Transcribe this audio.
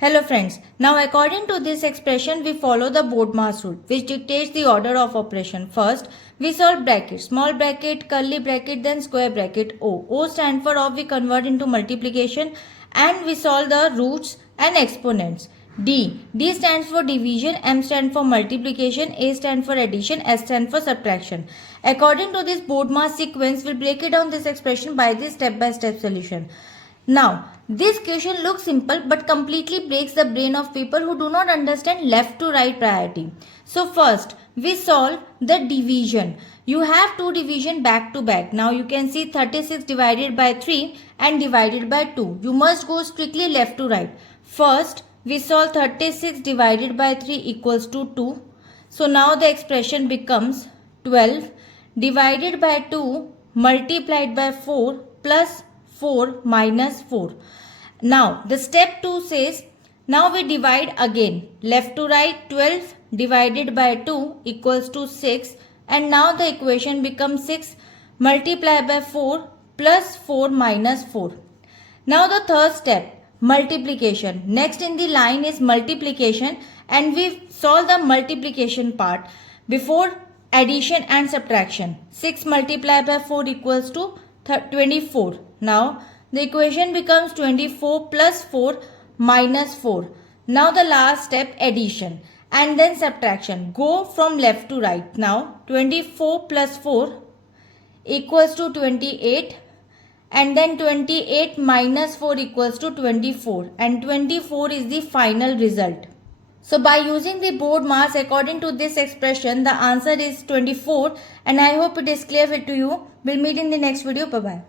Hello friends, now according to this expression we follow the BODMAS rule which dictates the order of operation. First, we solve bracket, small bracket, curly bracket, then square bracket O. O stand for of we convert into multiplication and we solve the roots and exponents. D. D stands for division, M stands for multiplication, A stands for addition, S stands for subtraction. According to this BODMAS sequence, we'll break it down this expression by this step-by-step solution. Now, this question looks simple but completely breaks the brain of people who do not understand left to right priority. So first, we solve the division. You have two division back to back. Now you can see 36 divided by 3 and divided by 2. You must go strictly left to right. First, we solve 36 divided by 3 equals to 2. So now the expression becomes 12 divided by 2 multiplied by 4 plus 4 minus 4. Now the step 2 says, now we divide again, left to right. 12 divided by 2 equals to 6, and now the equation becomes 6 multiplied by 4 plus 4 minus 4. Now the third step, multiplication. Next in the line is multiplication, and we solve the multiplication part before addition and subtraction. 6 multiplied by 4 equals to 24. Now the equation becomes 24 plus 4 minus 4. Now the last step, addition and then subtraction. Go from left to right. Now 24 plus 4 equals to 28, and then 28 minus 4 equals to 24, and 24 is the final result. So by using the BODMAS according to this expression, the answer is 24, and I hope it is clear to you. We'll meet in the next video. Bye bye.